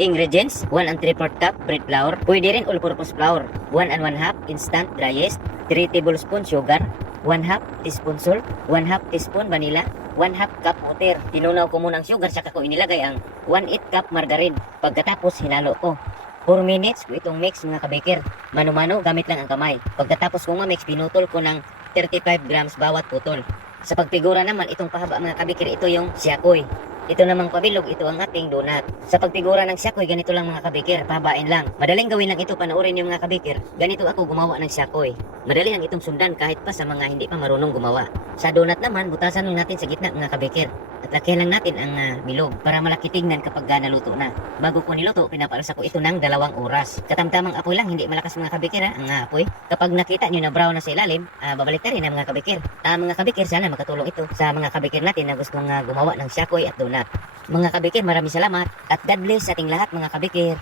Ingredients, 1 and 3/4 cup bread flour. Pwede rin all-purpose flour. 1 and 1/2 instant dry yeast. 3 tablespoon sugar. 1/2 teaspoon salt. 1/2 teaspoon vanilla. 1/2 cup water. Tinunaw ko muna ang sugar, saka ko inilagay ang 1/8 cup margarine. Pagkatapos hinalo ko. 4 minutes ko itong mix mga kabaker. Mano-mano gamit lang ang kamay. Pagkatapos kong ma-mix, pinutol ko ng 35 grams bawat putol. Sa pagfigura naman, itong pahaba mga kabaker, ito yung siakoy. Ito namang pabilog, ito ang ating donut. Sa pagfigura ng siakoy, ganito lang mga kabaker, pahabain lang. Madaling gawin lang ito, panoorin yung mga kabaker. Ganito ako gumawa ng siakoy. Madali lang itong sundan kahit pa sa mga hindi pa marunong gumawa. Sa donut naman, butasan lang natin sa gitna mga kabaker. At lakihan lang natin ang bilog para malaki tingnan kapag naluto na. Bago ko niluto, pinapalasa ko ito ng 2 oras. Katamtamang apoy lang, hindi malakas mga kabaker ang apoy. Kapag nakita nyo na brown na sa ilalim, babalik na rin ang mga kabaker. Mga kabaker, sana makatulong ito sa mga kabaker natin na gustong gumawa ng siakoy at donut. Mga kabaker, maraming salamat at God bless sa ating lahat mga kabaker.